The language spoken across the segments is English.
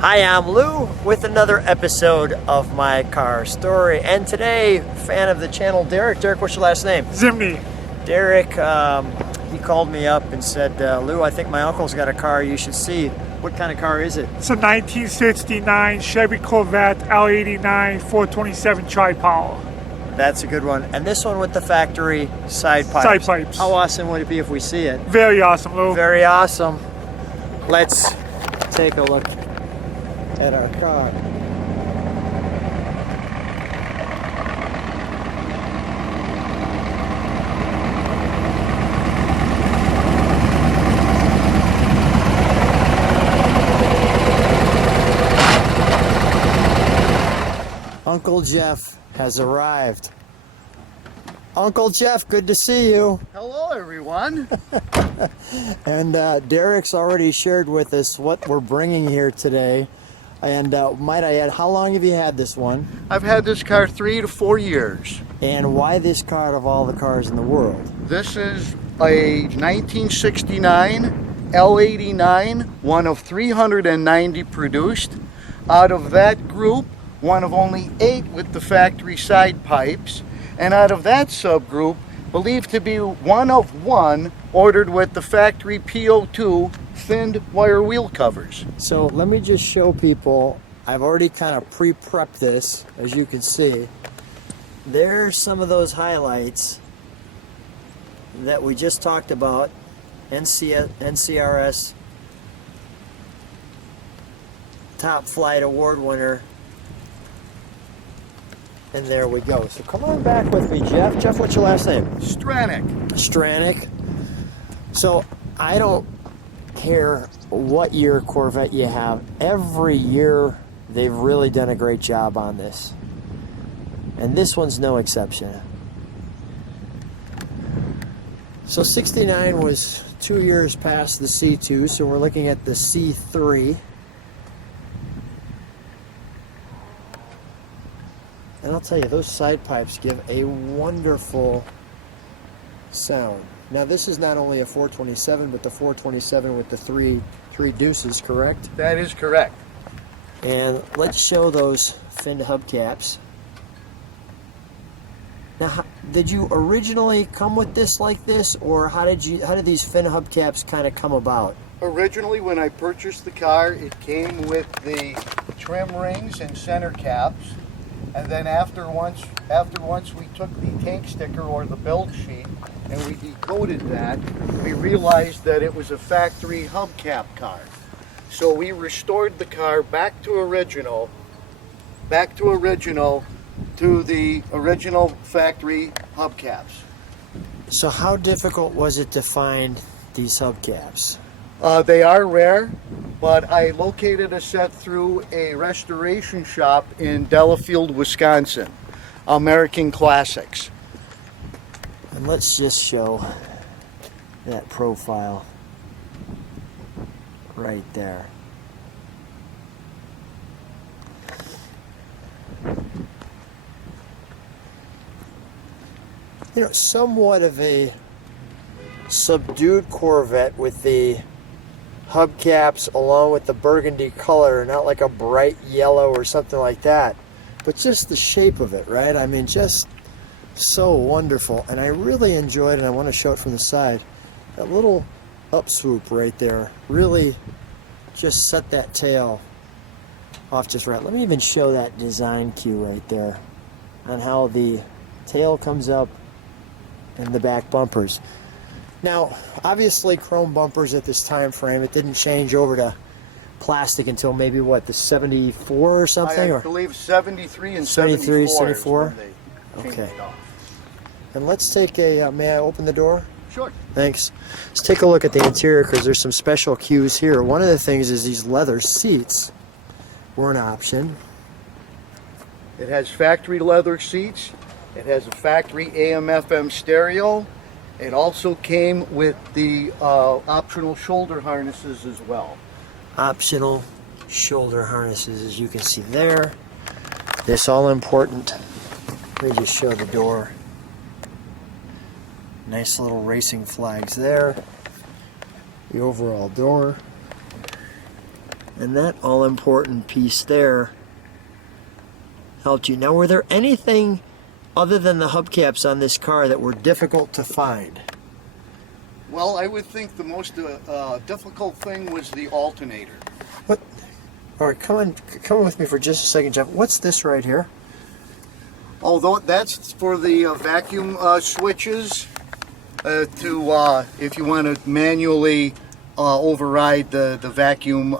Hi, I'm Lou with another episode of My Car Story, and today, fan of the channel, Derek. Derek, what's your last name? Zimney. Derek, he called me up and said, Lou, I think my uncle's got a car you should see. What kind of car is it? It's a 1969 Chevy Corvette L89 427 tri-power. That's a good one. And this one with the factory side pipes. Side pipes. How awesome would it be if we see it? Very awesome, Lou. Very awesome. Let's take a look at our car. Uncle Jeff has arrived. Uncle Jeff, good to see you. Hello, everyone. And Derek's already shared with us what we're bringing here today. And might I add, how long have you had this one? I've had this car 3 to 4 years. And why this car out of all the cars in the world? This is a 1969 L89, one of 390 produced. Out of that group, one of only 8 with the factory side pipes. And out of that subgroup, believed to be one of 1 ordered with the factory PO2 thinned wire wheel covers. So let me just show people, I've already kind of pre-prepped this, as you can see. There's some of those highlights that we just talked about. NCRS Top Flight Award winner. And there we go. So come on back with me, Jeff. Jeff, what's your last name? Stranick. Stranick. So I don't care what year Corvette you have. Every year they've really done a great job on this. And this one's no exception. So 69 was 2 years past the C2, so we're looking at the C3. And I'll tell you, those side pipes give a wonderful sound. Now this is not only a 427, but the 427 with the three deuces, correct? That is correct. And let's show those fin hubcaps. Now, did you originally come with this like this, or how did these fin hubcaps kind of come about? Originally, when I purchased the car, it came with the trim rings and center caps. And then after once we took the tank sticker or the build sheet and we decoded that, we realized that it was a factory hubcap car. So we restored the car back to the original factory hubcaps. So how difficult was it to find these hubcaps? They are rare, but I located a set through a restoration shop in Delafield, Wisconsin, American Classics. And let's just show that profile right there. You know, somewhat of a subdued Corvette with the hubcaps along with the burgundy color, not like a bright yellow or something like that, but just the shape of it, right? I mean, just so wonderful. And I really enjoyed, and I want to show it from the side, that little up swoop right there really just set that tail off just right. Let me even show that design cue right there on how the tail comes up and the back bumpers. Now, obviously chrome bumpers at this time frame, it didn't change over to plastic until maybe what, the 74 or something? I believe 73 and 73, 74. Okay. And let's take a, may I open the door? Sure. Thanks. Let's take a look at the interior because there's some special cues here. One of the things is these leather seats were an option. It has factory leather seats. It has a factory AM/FM stereo. It also came with the optional shoulder harnesses as well. Optional shoulder harnesses, as you can see there. This all important. Let me just show the door. Nice little racing flags there. The overall door. And that all-important piece there helped you. Now, were there anything other than the hubcaps on this car that were difficult to find? Well, I would think the most difficult thing was the alternator. What? All right, come on with me for just a second, Jeff. What's this right here? Although that's for the vacuum switches to if you want to manually override the vacuum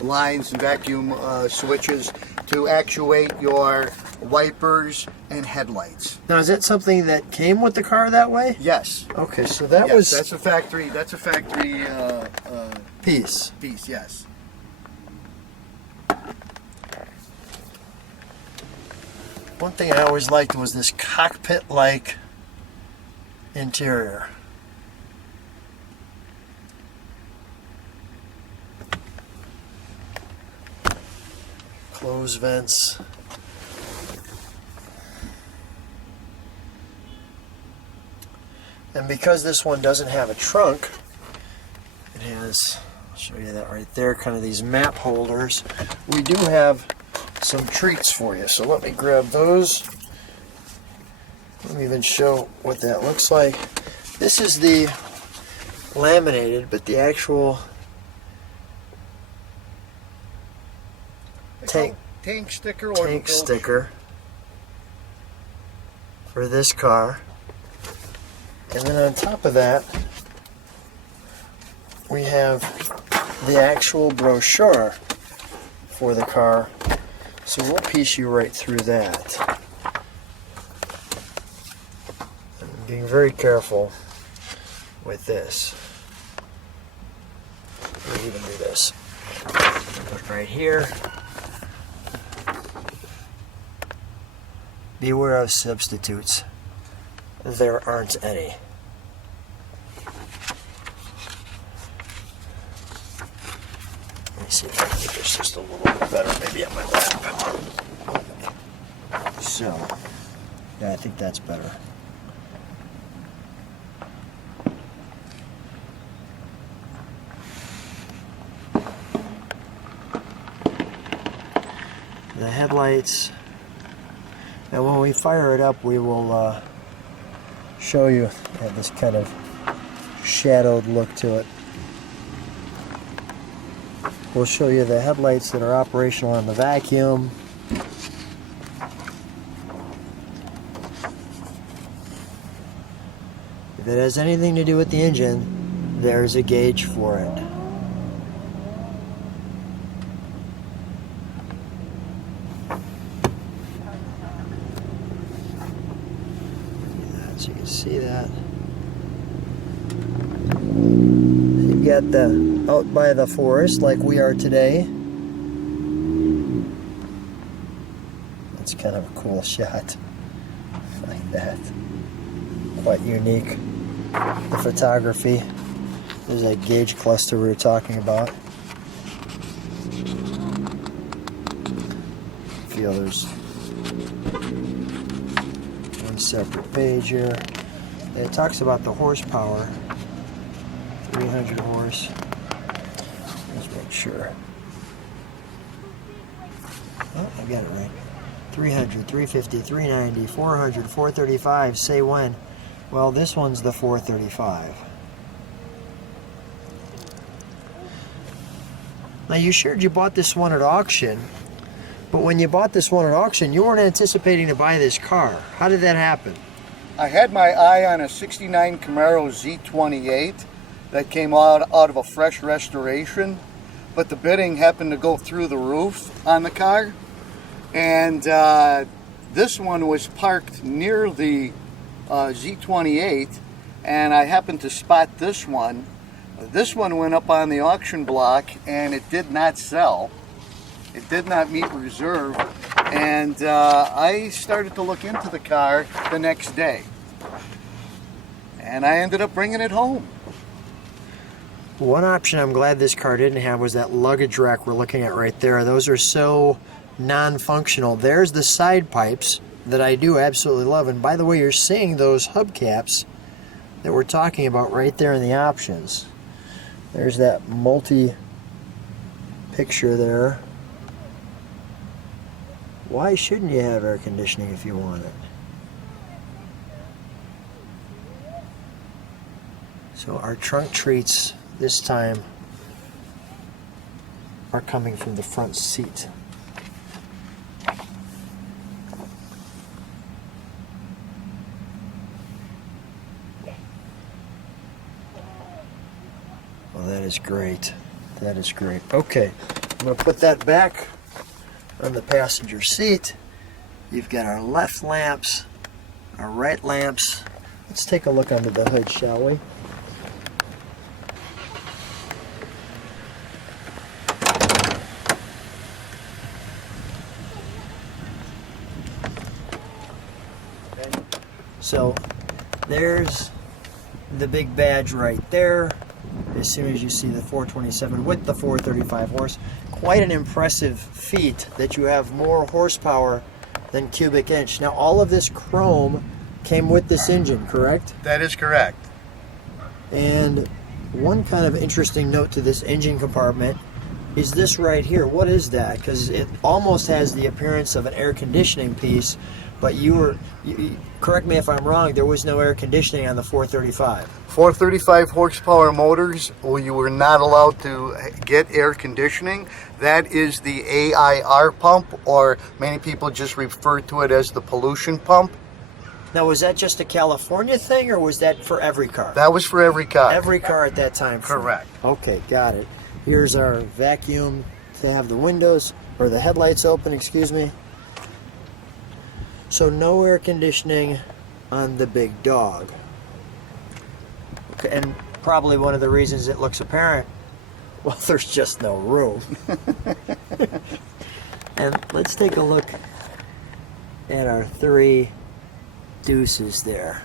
lines and vacuum switches to actuate your wipers and headlights. Now, is that something that came with the car that way? Yes. Okay, so that Yes, was that's a factory piece. piece. Yes. One thing I always liked was this cockpit-like interior. Closed vents. And because this one doesn't have a trunk, it has, I'll show you that right there, kind of these map holders. We do have some treats for you, so let me grab those. Let me even show what that looks like. This is the laminated, but the actual tank sticker or tank sticker for this car. And then on top of that, we have the actual brochure for the car. So we'll piece you right through that. I'm being very careful with this. We'll even do this. Put it right here. Beware of substitutes. There aren't any. Let me see if I can get this just a little bit better, maybe on my lap. So, yeah, I think that's better. The headlights. And when we fire it up, we will show you this kind of shadowed look to it. We'll show you the headlights that are operational on the vacuum. If it has anything to do with the engine, there's a gauge for it. So you can see that. You've got the out by the forest like we are today. That's kind of a cool shot. Like that. Quite unique. The photography. There's that gauge cluster we were talking about. Feel there's one separate page here. It talks about the horsepower. 300 horse. Let's make sure. Oh, I got it right. 300, 350, 390, 400, 435. Say when. Well, this one's the 435. Now, you shared you bought this one at auction, but when you bought this one at auction, you weren't anticipating to buy this car. How did that happen? I had my eye on a 69 Camaro Z28 that came out of a fresh restoration, but the bidding happened to go through the roof on the car, and this one was parked near the Z28, and I happened to spot this one. This one went up on the auction block, and it did not sell. It did not meet reserve, and I started to look into the car the next day, and I ended up bringing it home. One option I'm glad this car didn't have was that luggage rack we're looking at right there. Those are so non-functional. There's the side pipes that I do absolutely love, and by the way, you're seeing those hubcaps that we're talking about right there in the options. There's that multi picture there. Why shouldn't you have air conditioning if you want it? So our trunk treats this time are coming from the front seat. Well, that is great. That is great. Okay, I'm going to put that back on the passenger seat. You've got our left lamps, our right lamps. Let's take a look under the hood, shall we? So there's the big badge right there. As soon as you see the 427 with the 435 horse, quite an impressive feat that you have more horsepower than cubic inch. Now all of this chrome came with this engine, correct? That is correct. And one kind of interesting note to this engine compartment is this right here. What is that? Because it almost has the appearance of an air conditioning piece, but you correct me if I'm wrong, there was no air conditioning on the 435. 435 horsepower motors, well, you were not allowed to get air conditioning. That is the AIR pump, or many people just refer to it as the pollution pump. Now, was that just a California thing, or was that for every car? That was for every car. Every car at that time. Correct. Okay, got it. Here's our vacuum to have the windows, or the headlights open, excuse me. So no air conditioning on the big dog. Okay, and probably one of the reasons it looks apparent, well, there's just no room. And let's take a look at our three deuces there.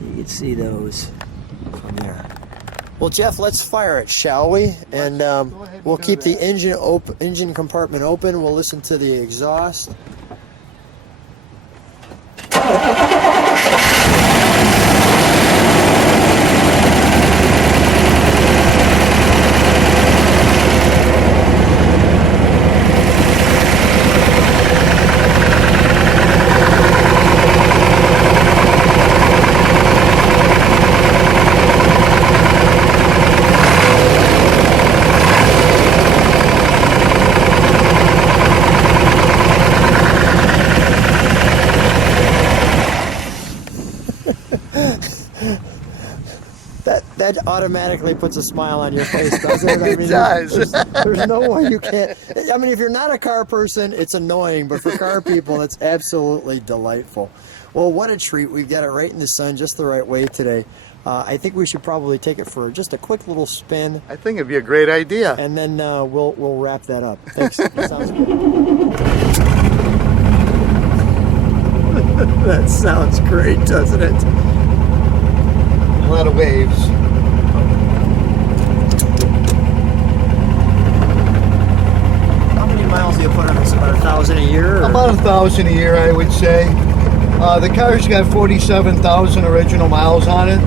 You can see those from there. Well, Jeff, let's fire it, shall we? And we'll keep the engine compartment open. We'll listen to the exhaust. That automatically puts a smile on your face, doesn't it? I mean, It does. There's no way you can't. I mean, if you're not a car person, it's annoying, but for car people, it's absolutely delightful. Well, what a treat. We've got it right in the sun just the right way today. I think we should probably take it for just a quick little spin. I think it'd be a great idea. And then we'll wrap that up. Thanks. That sounds good. That sounds great, doesn't it? A lot of waves. How many miles do you put on this? About 1,000 a year? Or? About 1,000 a year, I would say. The car's got 47,000 original miles on it.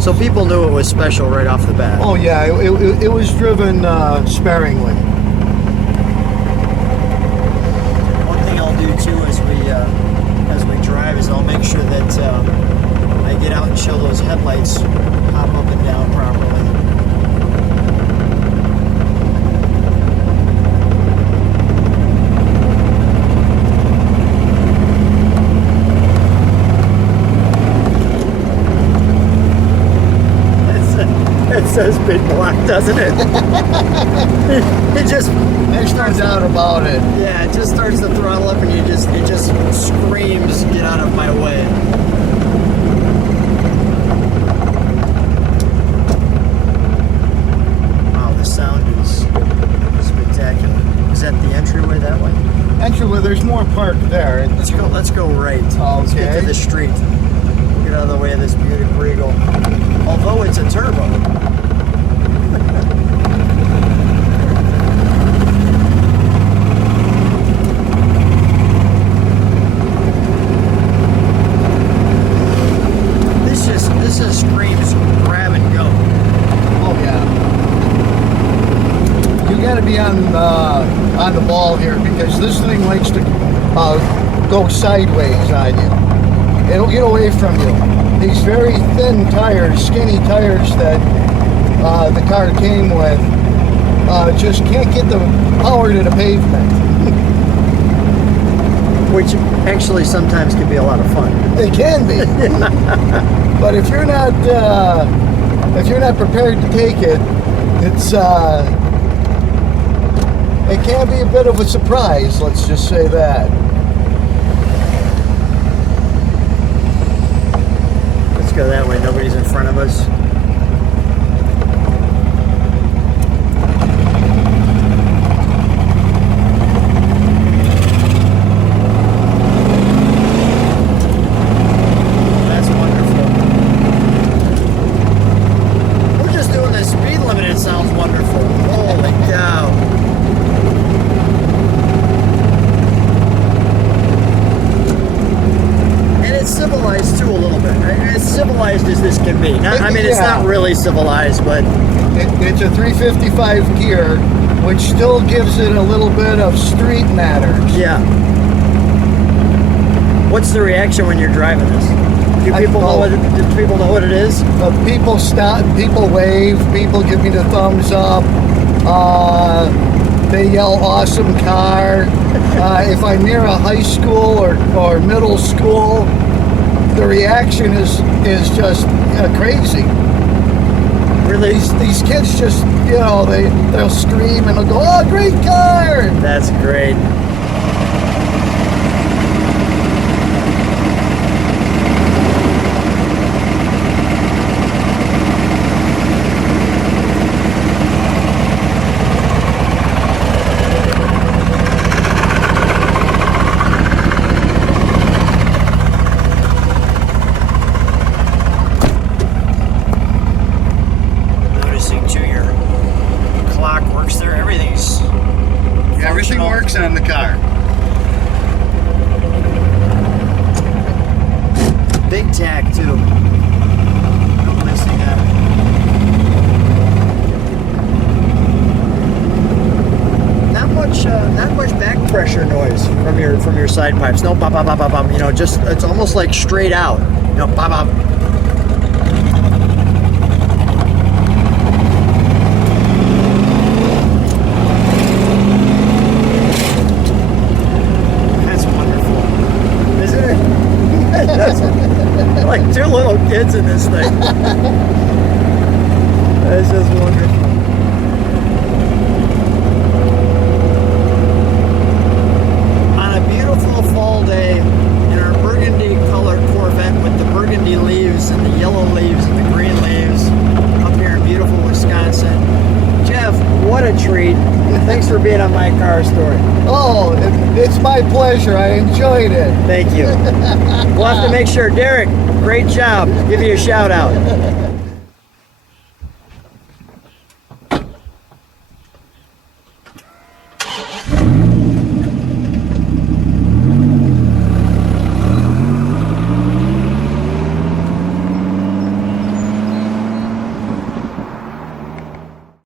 So people knew it was special right off the bat. Oh yeah, it was driven sparingly. One thing I'll do too as we drive is I'll make sure that I get out and show those headlights pop up and down properly. It says big black, doesn't it? It just There's no doubt about it. yeah, it just starts to throttle up and it just screams, get out of my way. Wow, the sound is spectacular. Is that the entryway that way? Entryway, there's more park there. Let's go right. Let's get Okay. to the street. Get out of the way of this Buick Regal. Although it's a turbo. This just screams be on the ball here because this thing likes to go sideways on you. It'll get away from you. These very thin tires, skinny tires that the car came with, just can't get the power to the pavement. Which actually sometimes can be a lot of fun. It can be, but if you're not prepared to take it, it can be a bit of a surprise. Let's just say that. Let's go that way. Nobody's in front of us. Civilized as this can be. It's not really civilized, but it's a 355 gear, which still gives it a little bit of street manners. Yeah. What's the reaction when you're driving this? Do people know what it is? People stop, people wave, people give me the thumbs up. They yell "awesome car." If I'm near a high school or middle school, the reaction is just crazy. Really? These kids just, they'll scream and they'll go, "Oh, great car!" That's great. Everything works on the car. Big tack too. Not missing that. Not much back pressure noise from your side pipes. No pop pop pop pop pop. Just it's almost like straight out. Pop pop. Like two little kids in this thing. That's just wonderful. On a beautiful fall day in our burgundy colored Corvette with the burgundy leaves and the yellow leaves and the green leaves up here in beautiful Wisconsin. Jeff, what a treat. Thanks for being on My Car Story. Oh, it's my pleasure. I enjoyed it. Thank you. We'll have to make sure. Derek, great job. Give you a shout out.